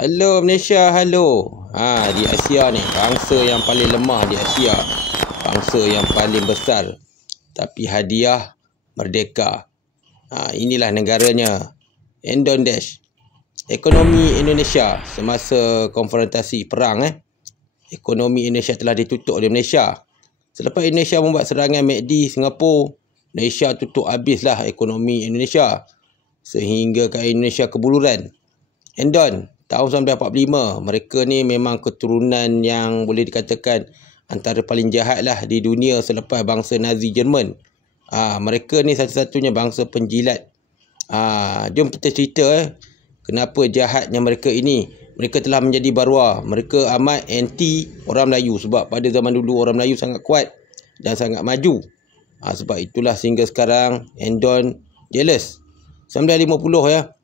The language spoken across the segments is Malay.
Halo Malaysia, halo. Di Asia ni, bangsa yang paling lemah di Asia. Bangsa yang paling besar. Tapi hadiah merdeka. Inilah negaranya. Indonesia. Ekonomi Indonesia semasa konfrontasi perang ekonomi Indonesia telah ditutup oleh Malaysia. Selepas Indonesia membuat serangan MACD Singapura, Malaysia tutup habislah ekonomi Indonesia sehingga ke Indonesia kebuluran. Endon tahun 1945, mereka ni memang keturunan yang boleh dikatakan antara paling jahat lah di dunia selepas bangsa Nazi Jerman. Mereka ni satu-satunya bangsa penjilat. Jom kita cerita kenapa jahatnya mereka ini. Mereka telah menjadi barua. Mereka amat anti orang Melayu sebab pada zaman dulu orang Melayu sangat kuat dan sangat maju. Sebab itulah sehingga sekarang Endon jealous. 1950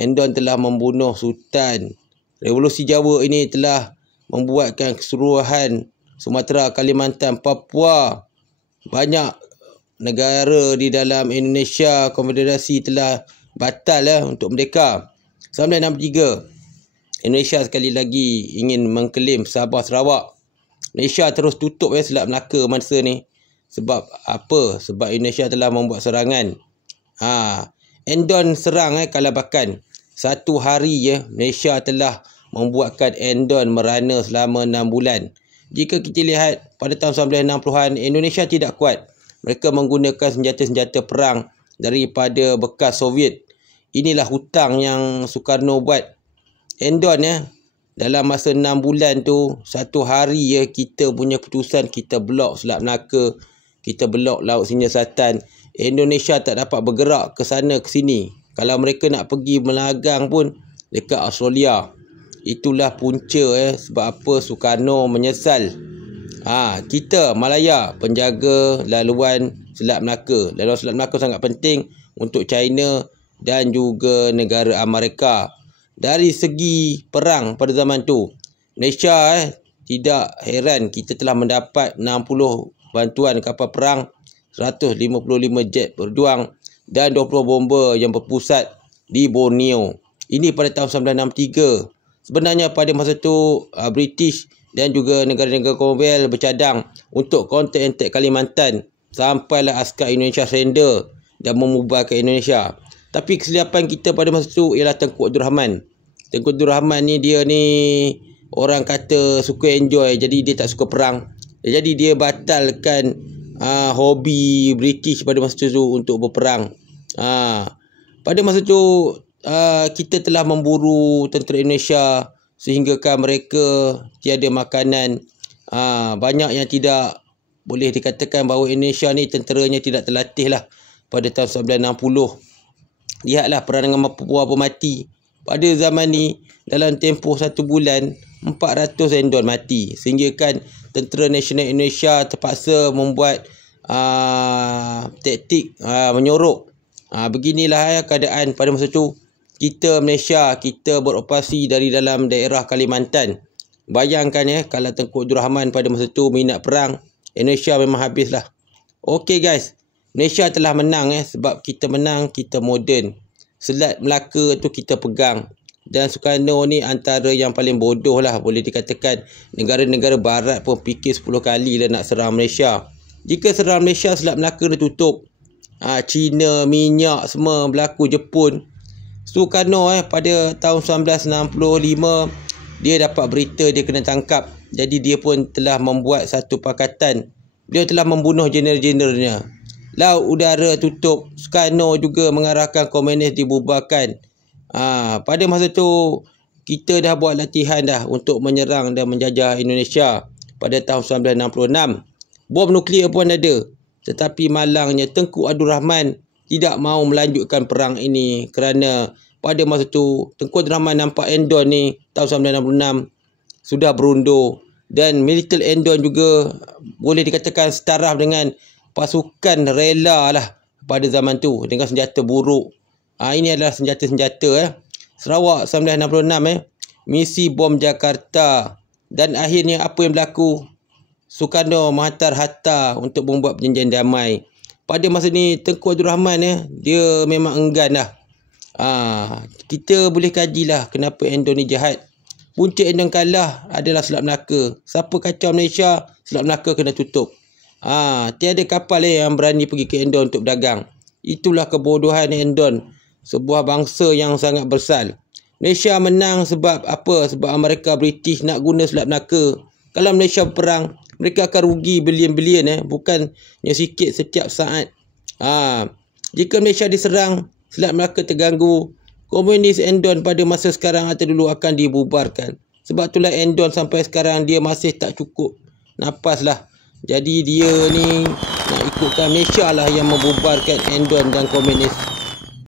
Endon telah membunuh Sultan. Revolusi Jawa ini telah membuatkan keseluruhan Sumatera, Kalimantan, Papua. Banyak negara di dalam Indonesia Konfederasi telah batal untuk merdeka. 1963 Indonesia sekali lagi ingin mengklaim Sabah Sarawak. Malaysia terus tutup Selat Melaka masa ni. Sebab apa? Sebab Indonesia telah membuat serangan. Endon serang Kalabakan. Satu hari Malaysia telah membuatkan Endon merana selama 6 bulan. Jika kita lihat pada tahun 1960-an, Indonesia tidak kuat. Mereka menggunakan senjata-senjata perang daripada bekas Soviet. Inilah hutang yang Soekarno buat. Endon dalam masa 6 bulan tu, satu hari kita punya putusan, kita blok Selat Melaka, kita blok Laut Cina Selatan. Indonesia tak dapat bergerak ke sana ke sini. Kalau mereka nak pergi melagang pun dekat Australia. Itulah punca sebab apa Soekarno menyesal. Kita Malaya penjaga laluan Selat Melaka. Laluan Selat Melaka sangat penting untuk China dan juga negara Amerika. Dari segi perang pada zaman tu, Malaysia tidak heran kita telah mendapat 60 bantuan kapal perang, 155 jet berjuang dan 20 bomba yang berpusat di Borneo. Ini pada tahun 1963. Sebenarnya pada masa tu British dan juga negara-negara Commonwealth bercadang untuk counter-attack Kalimantan sampailah askar Indonesia surrender dan membubarkan Indonesia. Tapi kesilapan kita pada masa tu ialah Tengku Abdul Rahman. Tengku Abdul Rahman ni dia ni orang kata suka enjoy, jadi dia tak suka perang. Jadi dia batalkan hobi British pada masa tu untuk berperang. Pada masa tu kita telah memburu tentera Indonesia sehinggakan mereka tiada makanan. Banyak yang tidak boleh dikatakan bahawa Indonesia ni tenteranya tidak terlatih lah pada tahun 1960. Lihatlah perangan Papua apa mati. Pada zaman ni dalam tempoh 1 bulan 400 Endon mati. Sehinggakan Tentera Nasional Indonesia terpaksa membuat taktik menyorok. Beginilah keadaan pada masa tu. Kita Malaysia, kita beroperasi dari dalam daerah Kalimantan. Bayangkan kalau Tengku Abdul Rahman pada masa tu minat perang, Indonesia memang habislah. Okey guys, Malaysia telah menang sebab kita menang, kita moden. Selat Melaka tu kita pegang. Dan Soekarno ni antara yang paling bodoh lah boleh dikatakan. Negara-negara barat pun fikir 10 kali lah nak serang Malaysia. Jika serang Malaysia, Selat Melaka dah tutup. China, minyak semua berlaku, Jepun. Soekarno pada tahun 1965 dia dapat berita dia kena tangkap. Jadi dia pun telah membuat satu pakatan. Beliau telah membunuh jeneral-jeneralnya. Laut udara tutup. Soekarno juga mengarahkan komunis dibubarkan. Pada masa tu kita dah buat latihan dah untuk menyerang dan menjajah Indonesia pada tahun 1966. Bom nuklear pun ada. Tetapi malangnya Tengku Abdul Rahman tidak mahu melanjutkan perang ini kerana pada masa tu Tengku Abdul Rahman nampak Endon ni tahun 1966 sudah berundur dan militer Endon juga boleh dikatakan setaraf dengan pasukan rela lah pada zaman tu dengan senjata buruk. Ini adalah senjata-senjata Sarawak 1966 misi bom Jakarta dan akhirnya apa yang berlaku? Soekarno menghantar Hatta untuk membuat perjanjian damai. Pada masa ni Tengku Abdul Rahman dia memang enggan lah. Kita boleh kajilah kenapa Endon ni jahat. punca Endon kalah adalah Selat Melaka. Siapa kacau Malaysia, Selat Melaka kena tutup. Tiada kapal yang berani pergi ke Endon untuk berdagang. Itulah kebodohan Endon, sebuah bangsa yang sangat bersal. Malaysia menang sebab apa? Sebab Amerika British nak guna Selat Melaka. Kalau Malaysia berperang, mereka akan rugi bilion-bilion, bukannya sikit setiap saat. Jika Malaysia diserang, Selat Melaka terganggu, komunis Endon pada masa sekarang atau dulu akan dibubarkan. Sebab itulah Endon sampai sekarang dia masih tak cukup nafas lah. Jadi dia ni nak ikutkan Malaysia lah yang membubarkan Endon dan komunis.